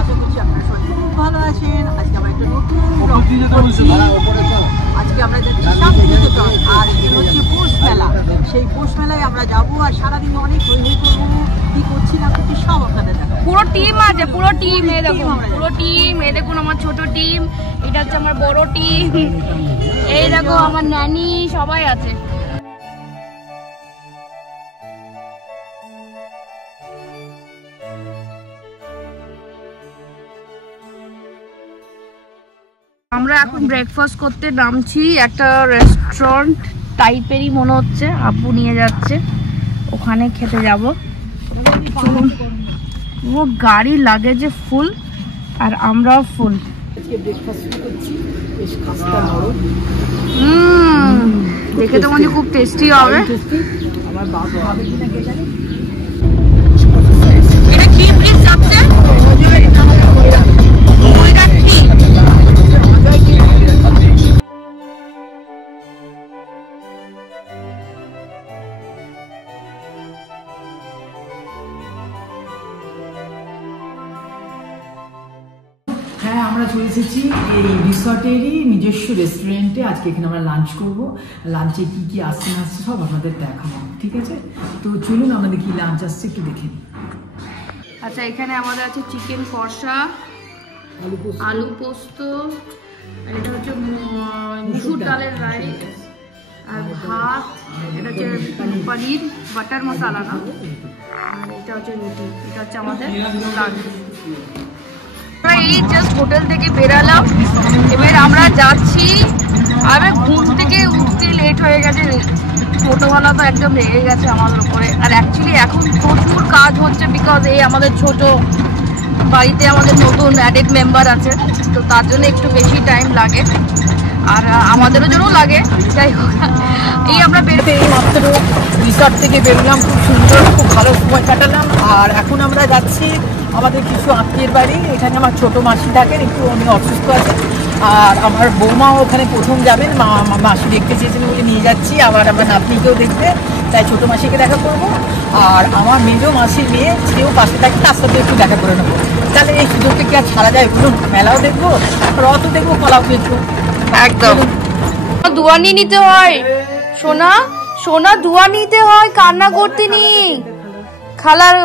আশা করছি আপনারা সবাই খুব ভালো আছেন। আজকে আমরা একটা নতুন আজকে আমরা যাচ্ছি শান্তিনিকেতন, আর এখানে হচ্ছে পৌষ মেলা। সেই পৌষ মেলায় আমরা যাবো, আর সারাদিন অনেক হই করবো, কি করছি না করছি সব আপনাদের দেখাবো। পুরো টিম আছে, পুরো টিম। এই দেখুন পুরো টিম, এই দেখুন আমার ছোট টিম, এটা হচ্ছে আমার বড় টিম, এই দেখো আমার নানি, সবাই আছে। আমরা এখন ব্রেকফাস্ট করতে নামছি, একটা রেস্টুরেন্ট টাইপেরই মনে হচ্ছে, আব্বু নিয়ে যাচ্ছে, ওখানে খেতে যাব। ও গাড়ি লাগেজে ফুল আর আমরাও ফুল। দেখে তো মনে খুব টেস্টি হবে। এটা কি প্লিজ যাচ্ছে? হ্যাঁ, আমরা চলে এসেছি এই রিসর্টেরই নিজস্ব রেস্টুরেন্টে। আজকে এখানে আমরা লাঞ্চ করব। লাঞ্চে কি কি আসছে না আসছে সব আপনাদের দেখাবো, ঠিক আছে? তো চলুন আমাদের কি লাঞ্চ আসছে একটু দেখে নিই। আচ্ছা, এখানে আমাদের আছে চিকেন কষা, আলু পোস্ত, আর এটা হচ্ছে মুসুর ডালের রাইস, আর ভাত, এটা হচ্ছে পনির বাটার মশলা না, আর এটা হচ্ছে রুটি। এটা হচ্ছে আমাদের লাঞ্চ। আমরা এই জাস্ট হোটেল থেকে বেরালাম, এবার আমরা যাচ্ছি। আমি ঘুম থেকে উঠতে লেট হয়ে গেছে, ছোটোবেলা তো একদম রেগে গেছে আমাদের উপরে। আর অ্যাকচুয়ালি এখন প্রচুর কাজ হচ্ছে, বিকজ এই আমাদের ছোট বাড়িতে আমাদের নতুন অ্যাডেড মেম্বার আছে, তো তার জন্য একটু বেশি টাইম লাগে, আর আমাদেরও জন্য লাগে। যাই হোক, এই আমরা বেরোতে এই মাত্র রিসর্ট থেকে বেরোলাম, খুব সুন্দর, খুব ভালো সময় কাটালাম। আর এখন আমরা যাচ্ছি আমাদের কিছু আত্মীয়ের বাড়ি। এখানে আমার ছোটো মাসি থাকেন, একটু উনি অসুস্থ আছেন, আর আমার বৌমাও ওখানে প্রথম যাবেন। মাসি দেখতে চেয়েছেন বলে নিয়ে যাচ্ছি, আবার আমার নাতনিকেও দেখতে, তাই ছোটো মাসিকে দেখা করবো। আর আমার মেজো মাসির মেয়ে, সেও পাশে থাকে, তার সাথে একটু দেখা করে নেবো। তাহলে এই সুযোগকে কি আর ছাড়া যায় বলুন? মেলাও দেখবো, রথও দেখবো, কলাও দেখবো। একদম দোয়া নিয়ে নিতে হয় সোনা, সোনা দোয়া নিতে হয়, কান্না করতে নি। খালার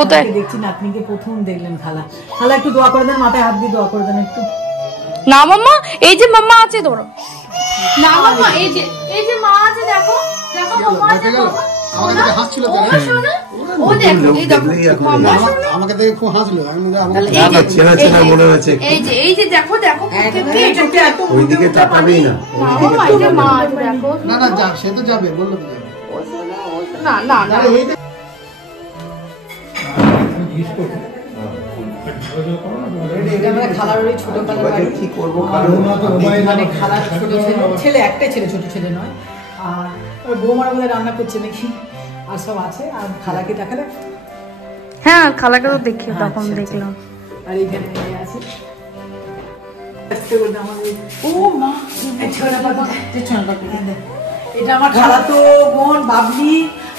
কোথায় দেখছি নাতনিকে প্রথম দেখলেন খালা। খালা একটু দোয়া করে দেন, মাথায় হাত দিয়ে দোয়া করে দেন একটু। না মাম্মা, এই যে মাম্মা আছে তোর, না মাম্মা এই যে মা আছে, দেখো দেখো মাম্মা আছে, আমাকে দেখে হাসছিল তো। ও দেখো, এই দেখো মাম্মা আমাকে দেখে খুব হাসলো। না চেনা চেনা মনে হচ্ছে। এই যে দেখো দেখো, ওইদিকে তাকাবেই না, এই যে মা আছে দেখো। না না যা, সে তো যাবে, বললো তো যাবে। না না না, খালার ওই ছোট খালার ছোট ছেলে, একটাই ছেলে, ছোট ছেলে নয়। আর বৌমারা বলে রান্না করছে নাকি, আর সব আছে। আর খালাকে দেখালে, হ্যাঁ খালাকে তো দেখি, তখন দেখলাম। আর এইখানে আছে ও মা, এটা আমার খালাতো বোন বাবলি,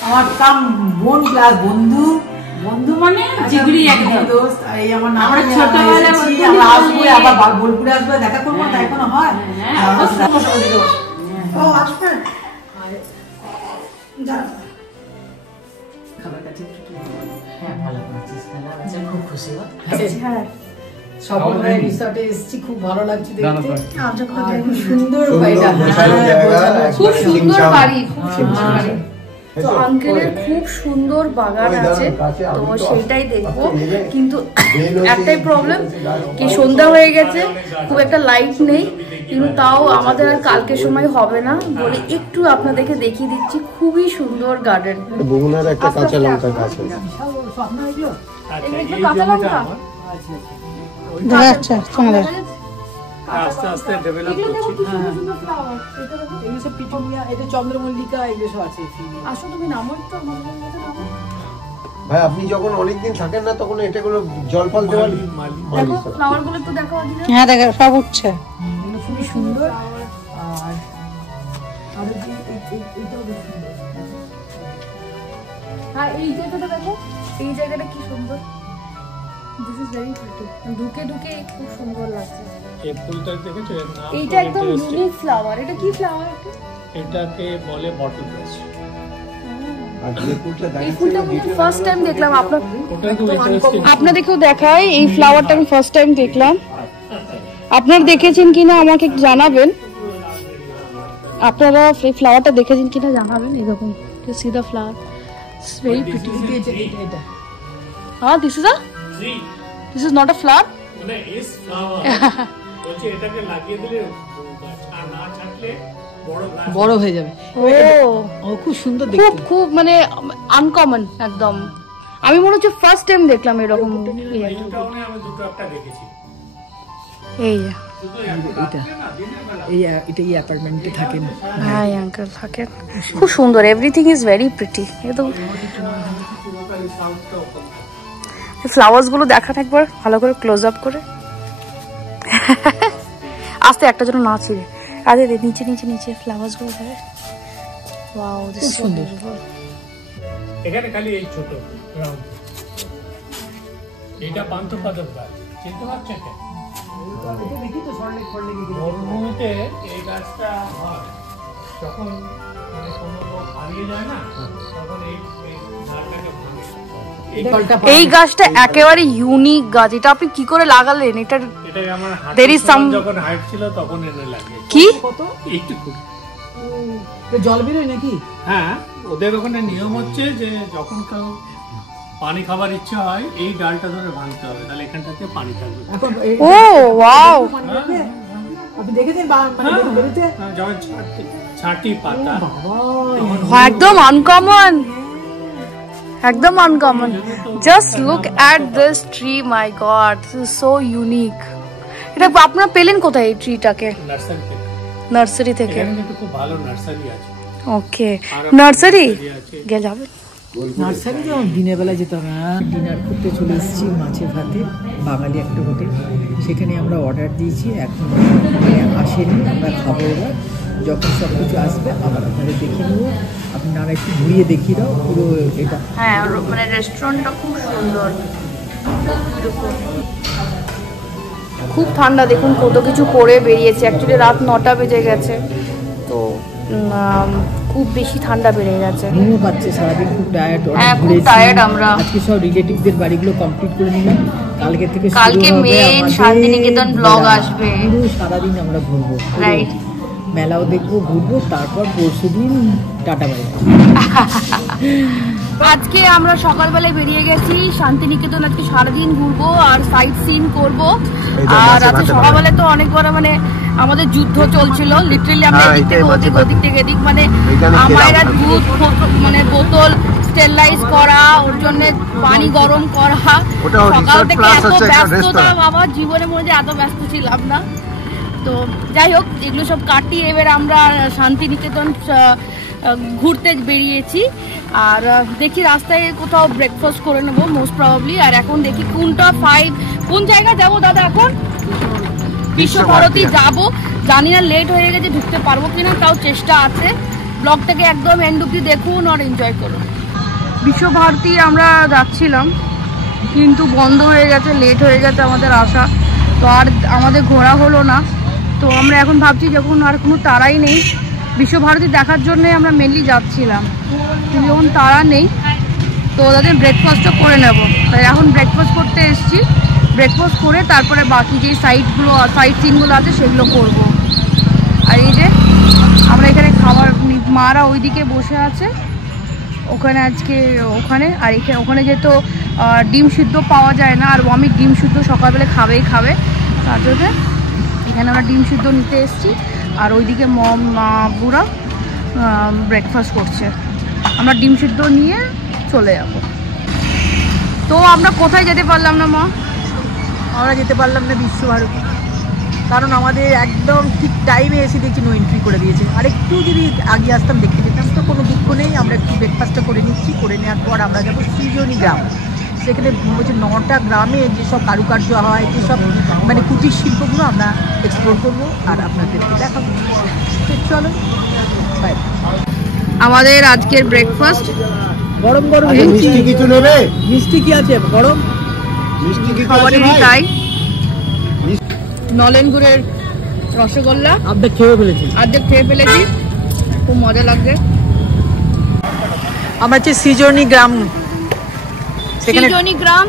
আমার কাম বোন প্লাস বন্ধু। বন্ধু মানে জিগরি একদম দোস্ত। আর এই আমার নাম, ছোটবেলা আমরা আসবো, আবার বোলপুরে আসবো, দেখা করবো, তাই কোনো হয়। ও আসবে খাবার কাছে। হ্যাঁ ভালো করছিস, খুব খুশি। হ্যাঁ সব রিসর্টে এসেছি, খুব ভালো লাগছে দেখতে। খুব সুন্দর বাড়িটা, খুব সুন্দর বাড়ি, খুব সুন্দর বাড়ি। তো আঙ্কেলের খুব সুন্দর বাগান আছে, তো সেটাই দেখবো। কিন্তু একটাই প্রবলেম, কি সন্ধ্যা হয়ে গেছে, খুব একটা লাইট নেই, কিন্তু তাও আমাদের আর কালকে সময় হবে না বলে একটু আপনাদেরকে দেখিয়ে দিচ্ছি। খুবই সুন্দর গার্ডেন। একটা কাঁচা লঙ্কা গাছ আছে, কাঁচা লঙ্কা আচ্ছা তোমাদের আস্তে আস্তে ডেভেলপ করছি। এগুলো সব পিটুনিয়া, এটা চন্দ্রমল্লিকা, এগুলো সব আছে। আসো তুমি নামো একটু আমাদের মধ্যে নামো ভাই। আপনি যখন অনেকদিন থাকেন না, তখন এটা গুলো জল ফল দেওয়া, দেখো ফ্লাওয়ার গুলো একটু দেখো। হ্যাঁ দেখো সব উঠছে, এগুলো খুবই সুন্দর। আর এইটাও বেশ সুন্দর। হ্যাঁ এই জায়গাটা দেখো, এই জায়গাটা কি সুন্দর। This is very pretty. ঢুকে ঢুকে খুব সুন্দর লাগছে। এই ফুলটা দেখেছো? এইটা একদম ইউনিক ফ্লাওয়ার। এটা কি ফ্লাওয়ার? এটাকে বলে বটল গ্রাস। এই ফুলটা আমি ফার্স্ট টাইম দেখলাম। আপনাদেরকেও দেখাই, এই ফ্লাওয়ারটা আমি ফার্স্ট টাইম দেখলাম। আপনারা দেখেছেন কিনা আমাকে জানাবেন। আপনারা এই ফ্লাওয়ারটা দেখেছেন কিনা জানাবেন। এই দেখুন, you see the flower, it's very pretty. This is a tree. This is not a flower. মানে is flower. বলছে এটাকে লাগিয়ে দিলে আর না ছাড়লে বড় হয়ে যাবে। ও খুব সুন্দর দেখতে, খুব মানে আনকমন একদম। আমি মনে হচ্ছে ফার্স্ট টাইম দেখলাম এরকম। আমি দুটো একটা দেখেছি। এই এই অ্যাপার্টমেন্টে থাকেন। হ্যাঁ আঙ্কেল থাকেন। খুব সুন্দর, এভরিথিং ইজ ভেরি প্রিটি। একদম ফ্লাওয়ার্স গুলো দেখান একবার ভালো করে ক্লোজ আপ করে। আস্তে একটা জন্য না ছিঁড়ে। আরে নিচে নিচে নিচে ফ্লাওয়ার্স গুলো দেখে। ওয়াও, দিস ইজ সুন্দর। এখানে খালি এই ছোট রাউন্ড, এটা পান্থপদক গাছ, চিনতে পারছেন? এটা দেখি তো মরুভূমিতে এই গাছটা হয় যখন মানে কোনো লোক হারিয়ে যায় না, তখন এই গাছটাকে ভাঙে। এই গাছটা একেবারে ইউনিক গাছ। এটা আপনি কি করে লাগালেন? এটাই আমার হাঁটু যখন হাইট ছিল তখন এনে লাগিয়ে। কি কত এইটুকু জল বেরোয় নাকি? হ্যাঁ, ওদের ওখানে নিয়ম হচ্ছে যে যখন কেউ পানি খাবার ইচ্ছা হয় এই ডালটা ধরে ভাঙতে হবে, তাহলে এখানটাতে পানি থাকবে। ও ওয়াও, আপনি দেখেছেন যখন ছাটি পাতা একদম আনকমন, একদম uncommon. Just look at this tree, my god, this is so unique. এটা আপনারা পেলেন কোথায় এই ট্রিটাকে? নার্সারি থেকে। খুব ভালো নার্সারি আছে। ওকে, নার্সারি গিয়ে যাবেন। নার্সারি তো দিনের বেলা যেতাম না। ডিনার করতে চলে এসেছি মাছের ভাতে, বাঙালি একটা হোটেল। সেখানে আমরা অর্ডার দিয়েছি, এখন মানে আসেনি, আমরা খাবো। এবার যখন সব কিছু আসবে আবার আপনাদের দেখিয়ে নেবো। আপনারা একটু ঘুরিয়ে দেখিয়ে দাও পুরো এটা। হ্যাঁ, মানে রেস্টুরেন্টটা খুব সুন্দর। খুব ঠান্ডা, দেখুন কত কিছু পরে বেরিয়েছে। অ্যাকচুয়ালি রাত 9টা বেজে গেছে, তো খুব বেশি ঠান্ডা বেড়ে গেছে। ঘুমও পাচ্ছে সারাদিন, খুব টায়ার্ড। হ্যাঁ, খুব টায়ার্ড আমরা। আজকে সব রিলেটিভদের বাড়িগুলো কমপ্লিট করে নিলাম। কালকে মেন শান্তিনিকেতন ব্লগ আসবে। পুরো সারাদিন আমরা ঘুরবো, রাইট, মেলাও দেখবো, ঘুরবো, তারপর পরশুদিন টাটা বাই। আজকে আমরা সকালবেলায় বেরিয়ে গেছি শান্তিনিকেতন। আজকে সারাদিন ঘুরবো আর সাইট সিন করবো। আর আজকে সকালবেলায় তো অনেক বড় মানে আমাদের যুদ্ধ চলছিল, লিটারালি আমরা এদিক থেকে ওদিক, ওদিক থেকে এদিক, মানে আমারা দুধ মানে বোতল স্টেরিলাইজ করা, ওর জন্য পানি গরম করা। সকাল থেকে এত ব্যস্ততা, বাবা জীবনের মধ্যে এত ব্যস্ত ছিলাম না। তো যাই হোক, এগুলো সব কাটিয়ে এবার আমরা শান্তিনিকেতন ঘুরতে বেরিয়েছি। আর দেখি রাস্তায় কোথাও ব্রেকফাস্ট করে নেবো মোস্ট প্রবাবলি। আর এখন দেখি কোনটা কোন জায়গায় যাবো দাদা? এখন বিশ্বভারতী যাবো। জানি না লেট হয়ে গেছে, ঢুকতে পারবো কিনা, তাও চেষ্টা আছে। ব্লগটাকে একদম এন্ড অব্দি দেখুন আর এনজয় করুন। বিশ্বভারতী আমরা যাচ্ছিলাম, কিন্তু বন্ধ হয়ে গেছে, লেট হয়ে গেছে আমাদের আসা, তো আর আমাদের ঘোরা হলো না। তো আমরা এখন ভাবছি যখন আর কোনো তাড়াই নেই, বিশ্বভারতী দেখার জন্যে আমরা মেনলি যাচ্ছিলাম, কিন্তু যখন তাড়া নেই তো ওদের ব্রেকফাস্টও করে নেব। তাই এখন ব্রেকফাস্ট করতে এসেছি। ব্রেকফাস্ট করে তারপরে বাকি যে সাইট সিনগুলো আছে সেগুলো করব। আর এই যে আমরা এখানে খাবার, মারা ওইদিকে বসে আছে ওখানে আজকে ওখানে। আর ওখানে যেহেতু ডিম সিদ্ধ পাওয়া যায় না, আর আমি ডিম সিদ্ধ সকালবেলা খাবে, তার জন্য এখানে আমরা ডিম সিদ্ধ নিতে এসেছি। আর ওইদিকে বুড়া ব্রেকফাস্ট করছে, আমরা ডিম সিদ্ধ নিয়ে চলে যাব। তো আমরা কোথায় যেতে পারলাম না মা? আমরা যেতে পারলাম না বিশ্বভারতী, কারণ আমাদের একদম ঠিক টাইমে এসে দেখছি নো এন্ট্রি করে দিয়েছে। আর একটু যদি আগে আসতাম দেখতে যেতাম, তো কোনো দুঃখ নেই। আমরা একটু ব্রেকফাস্টটা করে নিচ্ছি, করে নেওয়ার পর আমরা যাবো সৃজনী গ্রাম। সেখানে হচ্ছে 9টা গ্রামে যেসব কারুকার্য হয়, যেসব মানে কুটির শিল্পগুলো আমরা এক্সপ্লোর করবো আর আপনাদেরকে দেখাবো। চলো, আমাদের আজকের ব্রেকফাস্ট গরম গরম মিষ্টি কিছু নেবে? মিষ্টি কি আছে গরম? মিষ্টি কি খাবারই তাই নলেন গুড়ের রসগোল্লা অর্ধেক খেয়ে ফেলেছি। খুব মজা লাগছে। আমরা হচ্ছে সৃজনী গ্রাম,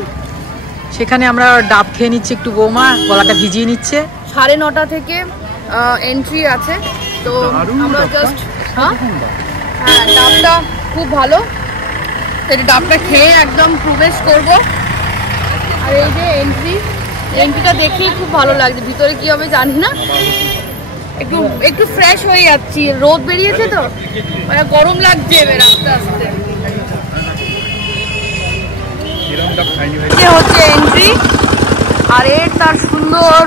সেখানে আমরা ডাব খেয়ে নিচ্ছি একটু। বৌমা গলাটা ভিজিয়ে নিচ্ছে। 9:30 থেকে এন্ট্রি আছে, তো আমরা জাস্ট হ্যাঁ ডাবটা খুব ভালো, ডাবটা খেয়ে একদম প্রবেশ করব। আর এই যে এন্ট্রিটা দেখেই খুব ভালো লাগছে। ভিতরে কি হবে জানি না, একটু ফ্রেশ হয়ে যাচ্ছি। রোদ বেরিয়েছে তো মানে গরম লাগছে এবার আস্তে আস্তে। হচ্ছে এন্ট্রি, আর তার সুন্দর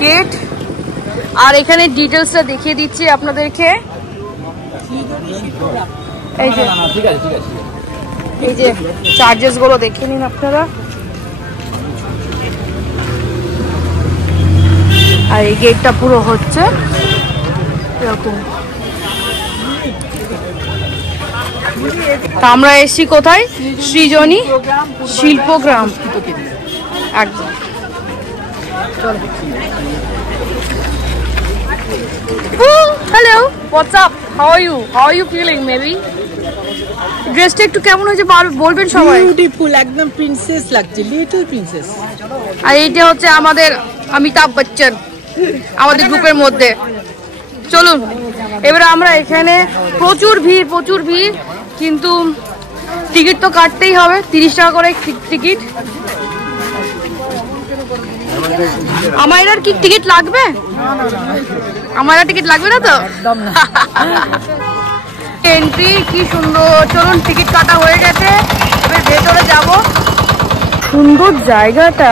গেট। আর এখানে ডিটেলসটা দেখিয়ে দিচ্ছি আপনাদেরকে। এই যে চার্জেস গুলো দেখে নিন আপনারা। আর এই গেটটা পুরো হচ্ছে এরকম। আমরা এসছি কোথায়? সৃজনী শিল্পগ্রাম একদম। Hello, what's up, how are you feeling? Maybe ড্রেসটা একটু কেমন হয়েছে বলবেন সবাই। বিউটিফুল, একদম প্রিন্সেস লাগছে, লিটল প্রিন্সেস। আর এইটা হচ্ছে আমাদের অমিতাভ বচ্চন আমাদের গ্রুপের মধ্যে। চলুন এবারে আমরা এখানে প্রচুর ভিড়, কিন্তু টিকিট তো কাটতেই হবে, 30 টাকা করে টিকিট। আমার কি টিকিট লাগবে? আমার টিকিট লাগবে না তো? এন্ট্রি কি সুন্দর। চলুন টিকিট কাটা হয়ে গেছে, এবার ভেতরে যাব। সুন্দর জায়গাটা,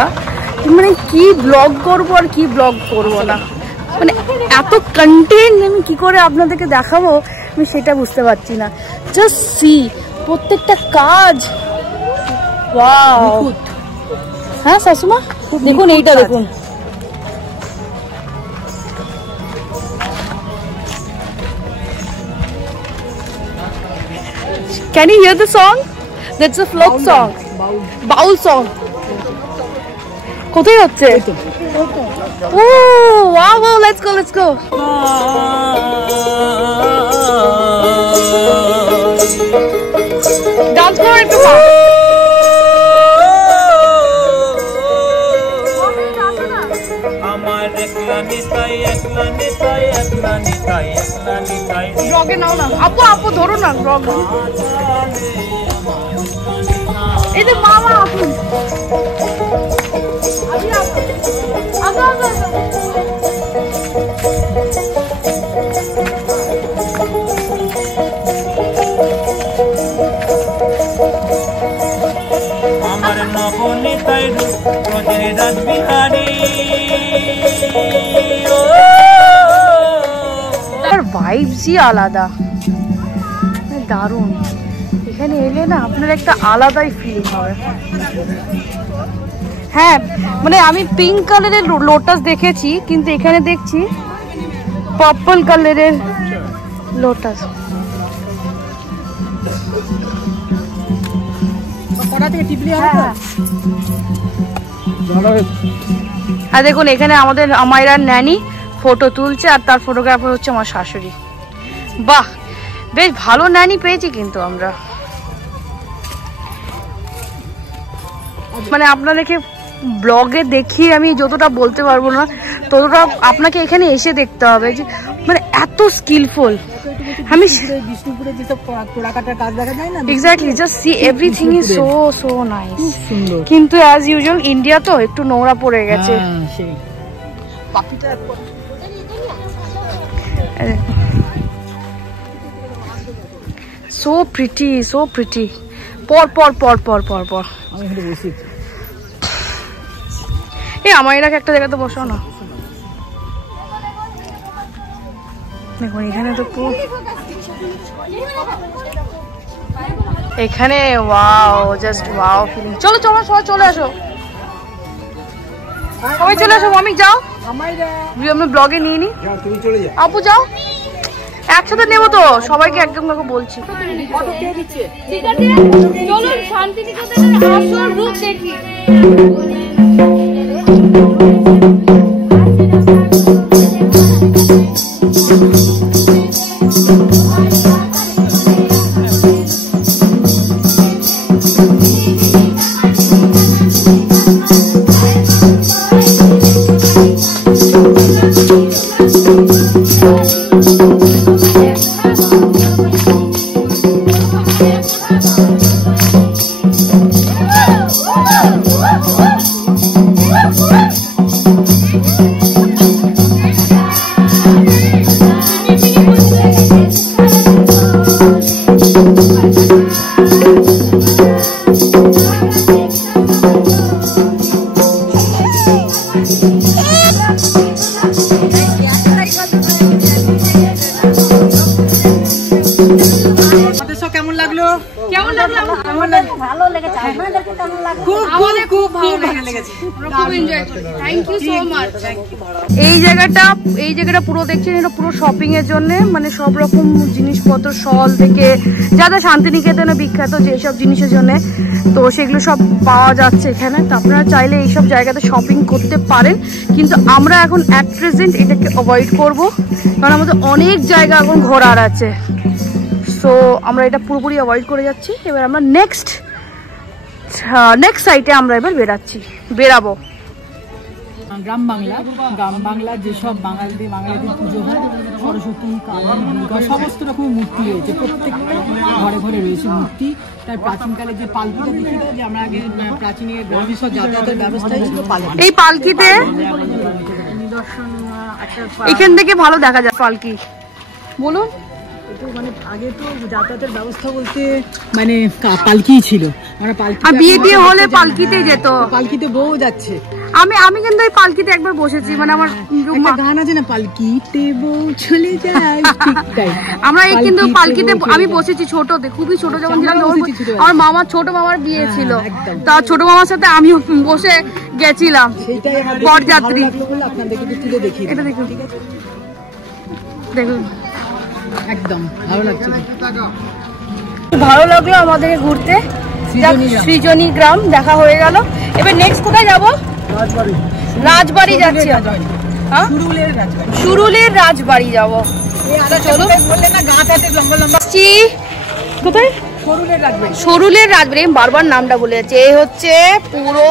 মানে কি ব্লগ করবো আর কি ব্লগ করবো না, মানে এত কন্টেন্ট আমি কি করে আপনাদেরকে দেখাবো আমি সেটা বুঝতে পারছি না। জাস্ট সি প্রত্যেকটা কাজ। ওয়াও, হ্যাঁ শাশুমা দেখুন, এইটা দেখুন। Can you hear the song? That's a folk song. Baul song. কোথায় হচ্ছে? Oh, wow, let's go. Dance করো একটু। ব্লগে নাও না আপু ধরো না ব্লগ। এই যে মামা আপু আমার নবনীতাই রাজ বিহারী। ভাইবসই আলাদা, দারুণ। এখানে এলে না আপনার একটা আলাদাই ফিলিং হবে। হ্যাঁ মানে আমি পিঙ্ক কালারের লোটাস দেখেছি, কিন্তু এখানে দেখছি পার্পল কালারের লোটাস। আর দেখুন এখানে আমাদের আমায়রার ন্যানি ফটো তুলছে, আর তার ফটোগ্রাফার হচ্ছে আমার শাশুড়ি। বাহ, বেশ ভালো ন্যানি পেয়েছি কিন্তু আমরা। মানে আপনাদেরকে ব্লগে দেখিয়ে আমি যতটা বলতে পারবো না, ততটা আপনাকে এখানে এসে দেখতে হবে যে মানে এত স্কিলফুল। আমি বিষ্ণুপুরে যেসব পোড়াকাটার কাজ দেখা যায় না, exactly, just see everything is so nice. কিন্তু অ্যাজ ইউজুয়াল ইন্ডিয়া তো একটু নোংরা পড়ে গেছে। So pretty. পর আমার এলাকা একটা জায়গাতে বসাও না। দেখুন এখানে তো এখানে ওয়াও, জাস্ট ওয়াও ফিলিং। চলো সবাই চলে আসো, আমি যাও, আমরা ব্লগে নিয়ে নি। আপু যাও, একসাথে নেবো তো, সবাইকে একদম কাউকে বলছি। ঠিক আছে, চলুন শান্তিনিকেতনের আসল রূপ দেখি। এই জায়গাটা পুরো দেখছেন, এটা পুরো শপিং এর জন্য, মানে সব রকম জিনিসপত্র, শল থেকে যা যা শান্তিনিকেতনে বিখ্যাত যেসব জিনিসের জন্য, তো সেগুলো সব পাওয়া যাচ্ছে এখানে। তো আপনারা চাইলে এইসব জায়গাতে শপিং করতে পারেন, কিন্তু আমরা এখন অ্যাট প্রেজেন্ট এটাকে অ্যাভয়েড করব, কারণ আমাদের অনেক জায়গা এখন ঘোরার আছে। সো আমরা এটা পুরোপুরি অ্যাভয়েড করে যাচ্ছি। এবার আমরা নেক্সট সাইটে আমরা এবার বেরাবো। গ্রাম বাংলা যেসব বাঙালিদের পুজো হয়, সরস্বতী, কালী, দুর্গা, সমস্ত রকমের মূর্তি রয়েছে, প্রত্যেকটা ঘরে ঘরে রয়েছে মূর্তি। তার প্রাচীনকালে যে পালকিটা দেখি যে আমরা আগে প্রাচীনের যাতায়াতের ব্যবস্থা ছিল, এই পালকিতে নিদর্শন এখান থেকে ভালো দেখা যায়। পালকি বলুন, মানে আগে তো যাতায়াতের ব্যবস্থা বলতে মানে পালকি ছিল, আমরা পালকি বিয়ে টিয়ে হলে পালকিতে যেত, পালকিতে বউ যাচ্ছে। আমি কিন্তু এই পালকিতে একবার বসেছি, মানে আমার গান আছে না, পালকিতে বউ চলে যায়, আমরা এই কিন্তু পালকিতে আমি বসেছি ছোটতে, খুবই ছোট যখন ছিলাম, আমার মামার ছোট মামার বিয়ে ছিল, তা ছোট মামার সাথে আমিও বসে গেছিলাম বরযাত্রী। এটা দেখুন, দেখুন একদম ভালো লাগছে, ভালো লাগলো আমাদের ঘুরতে। সৃজনী গ্রাম দেখা হয়ে গেল। এবার নেক্সট কোথায় যাবো? রাজবাড়ি যাচ্ছি, সুরুলের রাজবাড়ি যাবো। কোথায়? সরুলের রাজবাড়ি, আমি বারবার নামটা বলে যাচ্ছি। এই হচ্ছে পুরো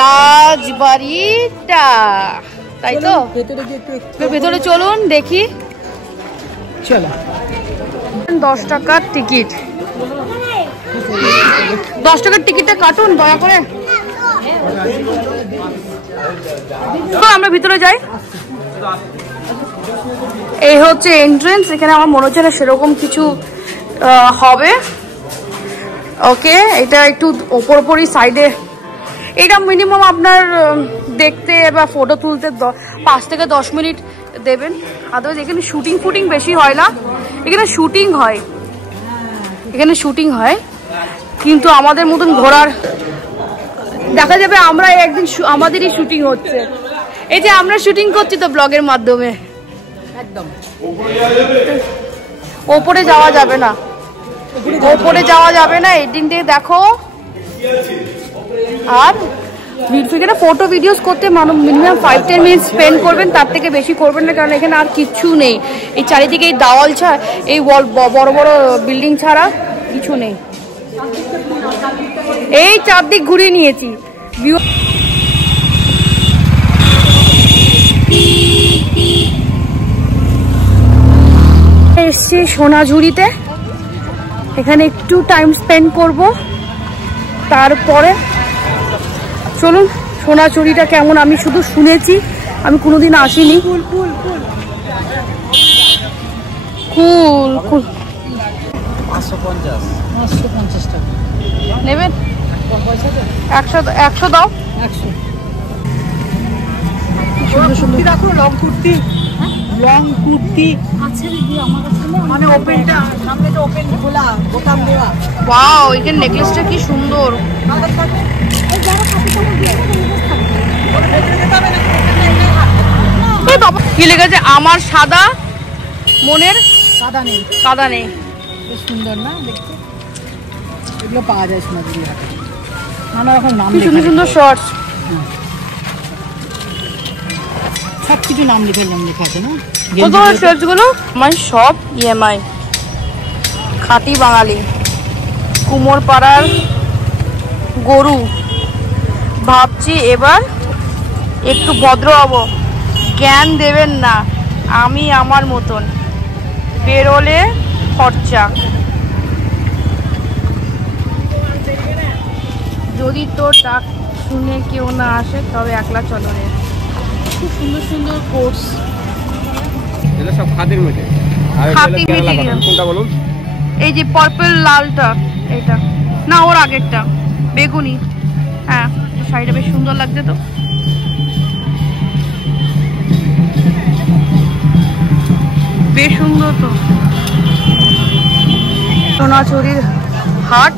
রাজবাড়িটা, তাই তো? ভেতরে চলুন দেখি। চলো, 10 টাকার টিকিট, 10 টাকার টিকিটটা কাটুন দয়া করে। আমরা ভিতরে যাই। এই হচ্ছে এন্ট্রেন্স। এখানে আমার মনে হচ্ছে না সেরকম কিছু হবে। ওকে, এটা একটু ওপরই সাইডে, এটা মিনিমাম আপনার দেখতে বা ফটো তুলতে 5 থেকে 10 মিনিট দেবেন। আদারওয়াইজ এখানে শুটিং বেশি হয় না, এখানে শুটিং হয়, কিন্তু আমাদের মতন ঘোরার দেখা যাবে আমরা একদিন আমাদেরই শুটিং হচ্ছে। এই যে আমরা শুটিং করছি তো ব্লগের মাধ্যমে। একদম ওপরে যাওয়া যাবে না, এদিন থেকে দেখো। আর এখানে ফটো ভিডিওস করতে মিনিমাম 5-10 মিনিট স্পেন্ড করবেন, তার থেকে বেশি করবেন না, কারণ এখানে আর কিচ্ছু নেই। এই চারিদিকে এই দাওয়াল ছাড়া, এই বড় বড় বিল্ডিং ছাড়া কিছু নেই। এই চারদিক ঘুরিয়ে নিয়েছি। এসছি সোনাঝুরিতে, এখানে একটু টাইম স্পেন্ড করব, তারপরে চলুন সোনাঝুরিটা কেমন আমি শুধু শুনেছি, আমি কোনোদিন আসিনি। কুল 550 টাকা নেবেন? 100 দাও। 100 দেখো, লং কুর্তি আছে দিদি আমার কাছে, মানে ওপেনটা সামনে তো ওপেন খোলা, বোতাম দেওয়া। ওয়াও, এখানে নেকলেসটা কি সুন্দর। কি লেগেছে? আমার সাদা মনের কাদা নেই। বেশ সুন্দর না দেখতে, এগুলো পাওয়া যায় সোনাঝুরি হাটে, নানা রকম নাম, সুন্দর সুন্দর শর্টস, সব কিছু নাম লেখা আছে না। কত শর্টস গুলো? আমার সব EMI, খাঁটি বাঙালি, কুমোর পাড়ার গরু। ভাবছি এবার একটু ভদ্র হব, জ্ঞান দেবেন না, আমি আমার মতন বেরোলে খরচা। যদি তোর ডাক শুনে কেউ না আসে তবে একলা চলো রে। খুব সুন্দর সুন্দর কোর্স, এটা সব খাদির মধ্যে। খাতি মেটেরিয়াল। কোনটা বলুন? এই যে পার্পল লালটা, এটা না ওর আগেরটা বেগুনি। হ্যাঁ, শাড়িটা বেশ সুন্দর লাগছে তো। বেশ সুন্দর তো। সোনাঝুরির হাট,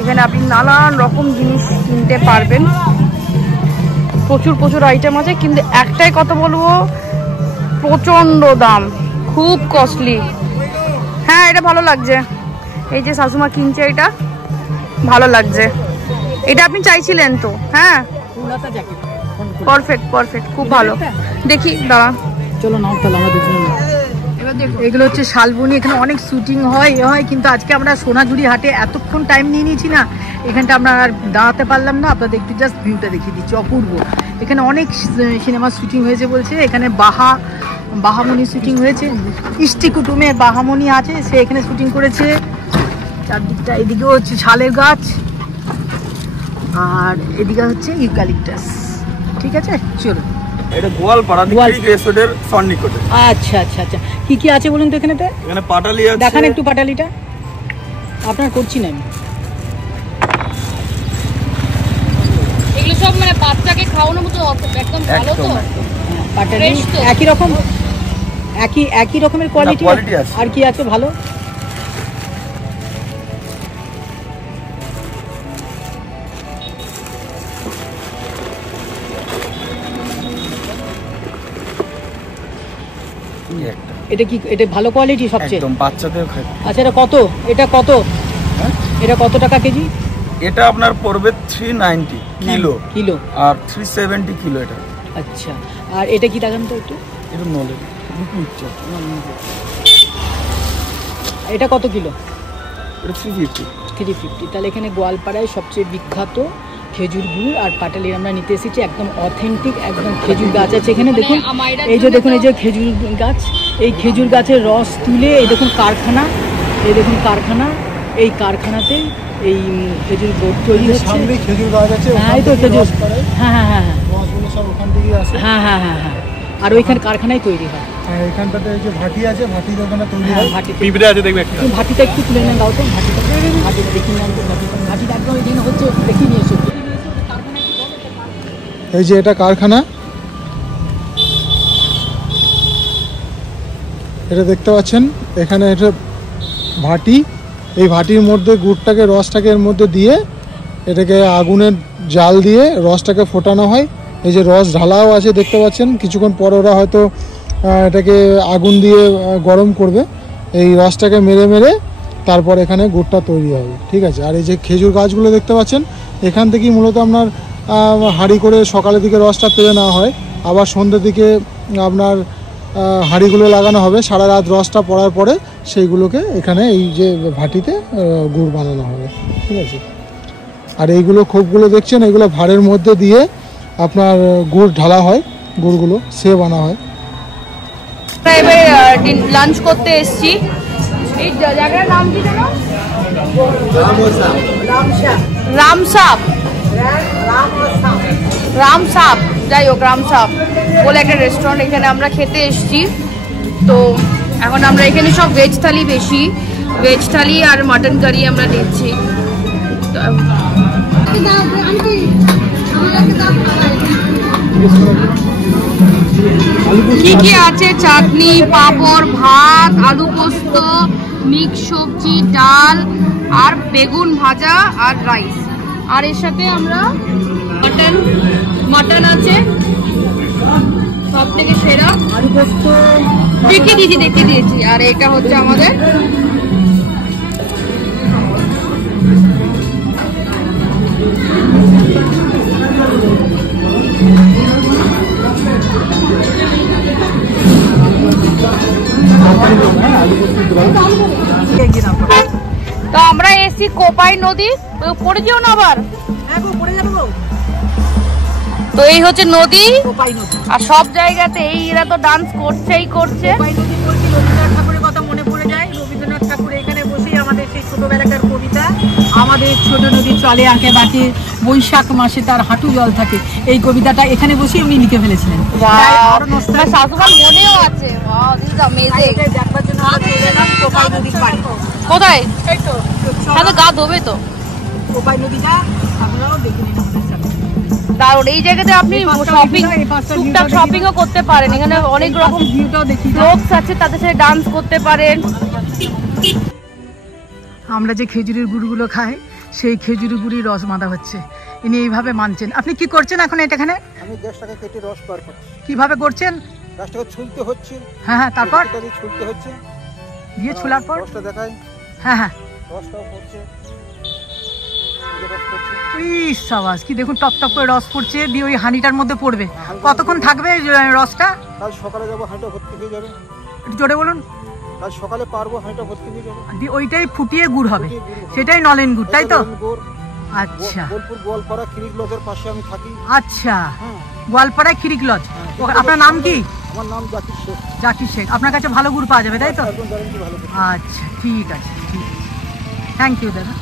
এখানে আপনি নানান রকম জিনিস কিনতে পারবেন, প্রচুর প্রচুর আইটেম আছে, কিন্তু একটাই কথা বলবো, প্রচন্ড দাম, খুব কস্টলি। হ্যাঁ, এটা ভালো লাগছে, এই যে শাশুমা কিনছে, এটা ভালো লাগছে, এটা আপনি চাইছিলেন তো। হ্যাঁ, পারফেক্ট পারফেক্ট, খুব ভালো। দেখি দাঁড়া, চলো নাও তাহলে আমরা দুজনে। এবার দেখো, এগুলো হচ্ছে শালবনি, এখানে অনেক শুটিং হয় কিন্তু আজকে আমরা সোনাঝুরি হাটে এতক্ষণ টাইম নিয়ে নিয়েছি না, এখানটা আমরা আর দাঁড়াতে পারলাম না। আপনাদের একটু জাস্ট ভিউটা দেখিয়ে দিচ্ছি, অপূর্ব। এখানে অনেক সিনেমা শুটিং হয়েছে বলছে, এখানে বাহামণি শুটিং হয়েছে, ইষ্টি কুটুমে বাহামণি আছে, সে এখানে শুটিং করেছে। চারদিকটা, এদিকেও হচ্ছে শালের গাছ, আর এদিকে হচ্ছে ইউক্যালিপটাস। ঠিক আছে, চলো। এটা গোয়ালপাড়া ডিস্ট্রিক্ট রেসোর্টের সন্নিকটে। আচ্ছা আচ্ছা আচ্ছা, কি কি আছে বলুন তো এখানেতে? এখানে পাটালি আছে, দেখান একটু পাটালিটা, আপনার করছি না আমি। এগুলো সব মানে বাচ্চাকে খাওয়ানোর মতো একদম ভালো তো। পাটালি Fresh তো? একই রকম, একই রকমের কোয়ালিটি আছে। আর কি আছে ভালো? এটা কি, এটা ভালো কোয়ালিটি সবচেয়ে? একদম বাচ্চাদের খায়। আচ্ছা, এটা কত? এটা কত? এটা কত টাকা কেজি? এটা আপনার পড়বে 390 কিলো, আর 370 কিলো এটা। আচ্ছা, আর এটা কি দেখান তো একটু? এটা নলেজ। এটা কত কিলো? এটা 350। 350। তাহলে এখানে গোয়ালপাড়ায় সবচেয়ে বিখ্যাত খেজুর গুড় আর পাটালি আমরা নিতে এসেছি, একদম অথেন্টিক, একদম খেজুর গাছ আছে এখানে। দেখুন এই যে, দেখুন এই যে খেজুর গাছ, এই খেজুর গাছের রস তুলে, এই দেখুন কারখানা, এই দেখুন কারখানা, এই কারখানাতে এই খেজুর গুড় তৈরি হচ্ছে। সামনে খেজুর গাছ আছে, হ্যাঁ, এই তো খেজুর, হ্যাঁ হ্যাঁ হ্যাঁ হ্যাঁ, রসগুলো সব ওখান থেকে আসে। হ্যাঁ হ্যাঁ হ্যাঁ হ্যাঁ, আর ওইখানে কারখানায় তৈরি হয়। হ্যাঁ, এখানটাতে এই যে ভাটি আছে, ভাটির ওখানে তৈরি হ্যাঁ, হয়। ভাটিতে পিঁপড়ে আছে, দেখবে একটা। তুমি ভাটিটা একটু তুলে নেন, দাও তো ভাটিটা, ভাটিটা দেখি নেন তো, ভাটিটা একদম এই দিন হচ্ছে, দেখিয়ে নিয়ে এসো। এই যে এটা কারখানা, এটা দেখতে পাচ্ছেন, এখানে এটা ভাটি, এই ভাটির মধ্যে গুড়টাকে, রসটাকে এর মধ্যে দিয়ে, এটাকে আগুনের জাল দিয়ে রসটাকে ফোটানো হয়। এই যে রস ঢালাও আছে দেখতে পাচ্ছেন, কিছুক্ষণ পর ওরা হয়তো এটাকে আগুন দিয়ে গরম করবে, এই রসটাকে মেরে মেরে তারপর এখানে গুড়টা তৈরি হবে। ঠিক আছে, আর এই যে খেজুর গাছগুলো দেখতে পাচ্ছেন, এখান থেকেই মূলত আপনার হাঁড়ি করে সকালের দিকে রসটা পেরে নেওয়া হয়, আবার সন্ধ্যের দিকে আপনার হাঁড়িগুলো লাগানো হবে, সারা রাত রসটা পড়ার পরে সেইগুলোকে এখানে এই যে ভাটিতে গুড় বানানো হবে। ঠিক আছে, আর এইগুলো খোপগুলো দেখছেন, এগুলো ভাঁড়ের মধ্যে দিয়ে আপনার গুড় ঢালা হয়, গুড়গুলো সে বানা হয়। এবারে লাঞ্চ করতে এসেছি, এই জায়গার নাম কি জানো? রামসাপ, যাই হোক রামসাপ বলে একটা রেস্টুরেন্ট, এখানে আমরা খেতে এসেছি। তো এখন আমরা এখানে সব ভেজ থালি, বেশি ভেজ থালি আর মাটন কারি আমরা নিচ্ছি। কি কি আছে? চাটনি, পাঁপড়, ভাত, আলু পোস্ত, মিক্স সবজি, ডাল আর বেগুন ভাজা আর রাইস, আর এর সাথে আমরা মাটন আছে, সব থেকে সেরা আলু পোস্ত দেখিয়ে দিয়েছি। আর এটা হচ্ছে আমাদের তো আমরা এসি কোপাই নদী, পড়ে যেও না আবার। তো এই হচ্ছে নদী, আর সব জায়গাতে এই এরা তো ডান্স করছেই করছে। রবীন্দ্রনাথ ঠাকুরের কথা মনে পড়ে যায়। রবীন্দ্রনাথ ঠাকুর এখানে বসেই আমাদের সেই ছোটবেলাকার কবিতা আমাদের ছোট নদী চলে আঁকে বাঁকে, বৈশাখ মাসে তার হাঁটু জল থাকে, এই কবিতাটা এখানে বসেই উনি লিখে ফেলেছিলেন। শাশুড়ার মনেও আছে। দেখবার জন্য কোপাই নদীর বাড়ি কোথায়? গা ধোবে তো কোপাই নদীটা, আপনারাও দেখে নিন আমাদের সাথে। দারুণ, এই জায়গাতে আপনি টুকটাক শপিংও করতে পারেন। এখানে অনেক রকম লোকস আছে, তাদের সাথে ডান্স করতে পারেন। আমরা যে খেজুরের গুড়গুলো খাই, সেই খেজুরের গুড়ি রস বাঁধা হচ্ছে। ইনি এইভাবে মানছেন। আপনি কি করছেন এখন এখানে? আমি গ্যাসটাকে কেটে রস বার করছি। কিভাবে করছেন? গ্যাসটাকে ছুলতে হচ্ছে। হ্যাঁ, তারপর ছুলতে হচ্ছে, দিয়ে ছুলার পর রসটা দেখাই। হ্যাঁ, রসটাও পড়ছে। সাবাস, কি দেখুন টপ টপ করে রস পড়ছে, দিয়ে ওই হাঁড়িটার মধ্যে পড়বে। কতক্ষণ থাকবে রসটা? কাল সকালে যাবো, হাঁড়িটা ভর্তি হয়ে যাবে। একটু জোরে বলুন। কাল সকালে পারবো, হাঁড়িটা ভর্তি হয়ে যাবে। দিয়ে ওইটাই ফুটিয়ে গুড় হবে, সেটাই নলেন গুড়, তাই তো? আচ্ছা, বোলপুর গোয়ালপাড়া খিরিক লজের পাশে আমি থাকি। আচ্ছা, গোয়ালপাড়া খিরিক লজ। আপনার নাম কি? আমার নাম জাকির শেখ। জাকির শেখ। আপনার কাছে ভালো গুড় পাওয়া যাবে, তাই তো? আচ্ছা, ঠিক আছে, থ্যাংক ইউ দাদা।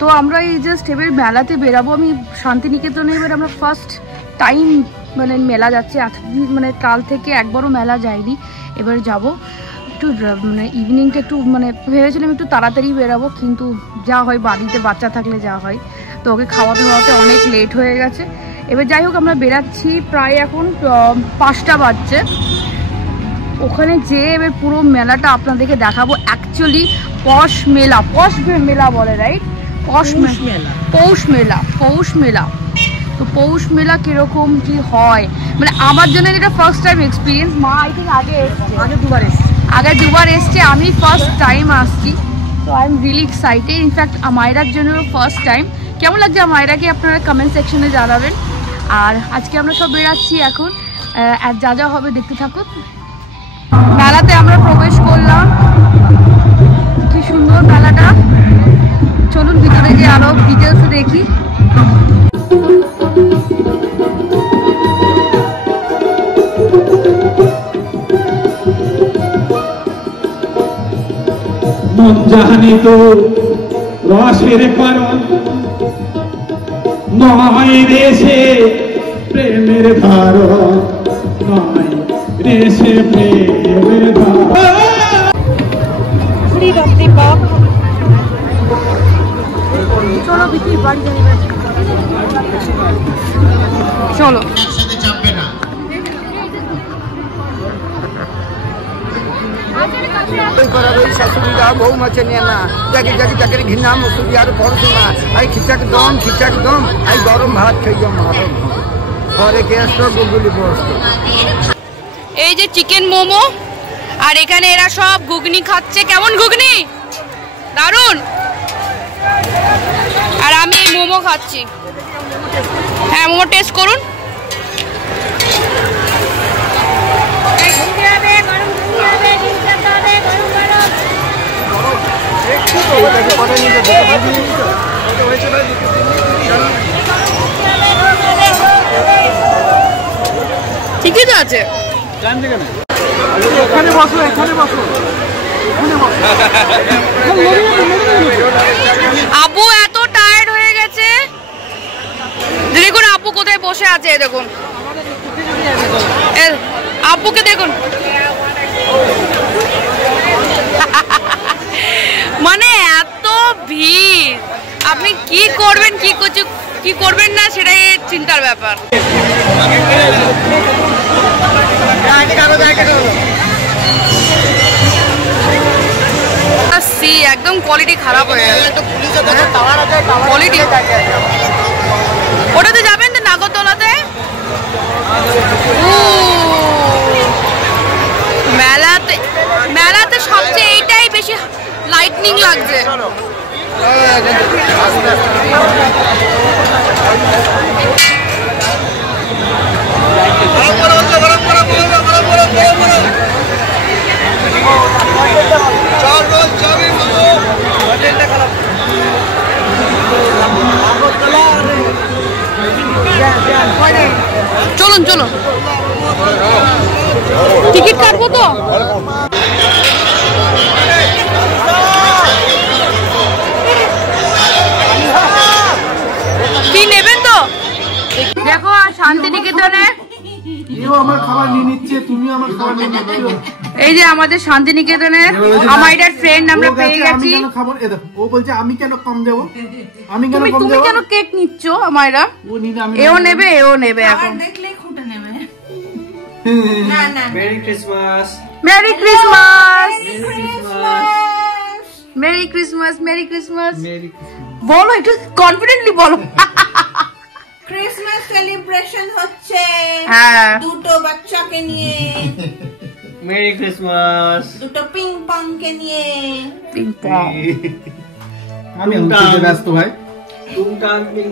তো আমরা এই জাস্ট এবার মেলাতে বেরাবো। আমি শান্তিনিকেতনে এবার আমরা ফার্স্ট টাইম মানে মেলা যাচ্ছে। মানে কাল থেকে একবারও মেলা যায়নি, এবার যাব। একটু মানে ইভিনিংটা একটু মানে ভেবেছিলাম একটু তাড়াতাড়ি বেরাবো, কিন্তু যা হয়, বাড়িতে বাচ্চা থাকলে যা হয়, তো ওকে খাওয়াতে অনেক লেট হয়ে গেছে। এবার যাই হোক, আমরা বেরাচ্ছি, প্রায় এখন 5টা বাজছে। ওখানে যেয়ে এবার পুরো মেলাটা আপনাদেরকে দেখাবো। অ্যাকচুয়ালি পৌষ মেলা বলে, রাইট? পৌষ মেলা। তো পৌষ মেলা কিরকম কি হয়, মানে আমার জন্য এটা ফার্স্ট টাইম এক্সপিরিয়েন্স। মা আই থিঙ্ক আগে দুবার এসছে, আমি ফার্স্ট টাইম আসছি। তো I am really excited. In fact মায়েরার জন্য ফার্স্ট টাইম। কেমন লাগছে মায়েরাকে আপনারা কমেন্ট সেকশনে জানাবেন। আর আজকে আমরা সব বেরাচ্ছি এখন, আর যা হবে দেখতে থাকুন। মেলাতে আমরা প্রবেশ করলাম, কি সুন্দর মেলাটা। চলুন ভিতরে গিয়ে আরো ডিটেলস দেখি। মন জানি তো রসের কারণ নয় রেসে প্রেমের ধারণ, নয় রেসে প্রেমের ধারণ। চলো বিক্রি বাড়ি যাবে, চলো। শাশুড়িরা বউ মাছে নিয়ে না, যাকে ঘৃণা মুসুরি আর পড়াশোনা, আই খিচাক দম, আই গরম ভাত খাইয়া মারো ঘরে গ্যাস গুগলি বসতো। এই যে চিকেন মোমো, আর এখানে এরা সব ঘুগনি খাচ্ছে। কেমন ঘুগনি? দারুন। আর আমি এই মোমো খাচ্ছি। হ্যাঁ, মোমো টেস্ট করুন। ঠিকই তো আছে। এখানে বসো। আপু এত টায়ার্ড হয়ে গেছে, দেখুন আপু কোথায় বসে আছে। দেখুন আপুকে দেখুন, মানে এত ভিড়। আপনি কি করবেন কি করবেন না সেটাই চিন্তার ব্যাপার। একদম কোয়ালিটি খারাপ হয়ে গেছে। কোয়ালিটি ওটাতে যাবেন তো নাগরতলাতে? মেলাতে সবচেয়ে এইটাই বেশি লাইটনিং লাগছে। চলুন চলুন, টিকিট কাটবো তো। কি নেবেন তো? দেখো শান্তিনিকেতনে আমার খাবার নিয়ে নিচ্ছে, তুমি আমার খাবার নিয়ে নিচ্ছ। এই যে আমাদের শান্তিনিকেতনের আমাইডার ফ্রেন্ড আমরা পেয়ে গেছি। ও বলছে আমি কেন কম যাবো, আমি কেন কম তুমি যাবো। কেন কেক নিচ্ছ আমাইরা? এও নেবে এও নেবে এখন। দেখলেই খুঁটে নেবে। Merry Christmas. Merry Christmas, merry Christmas, merry Christmas. বলো একটু কনফিডেন্টলি বলো। ক্রিসমাস সেলিব্রেশন হচ্ছে হ্যাঁ, দুটো বাচ্চাকে নিয়ে। Merry Christmas. দুটো পিং পং কে নিয়ে। Ping pong. আমি ব্যস্ত ভাই। টুংটাং পিং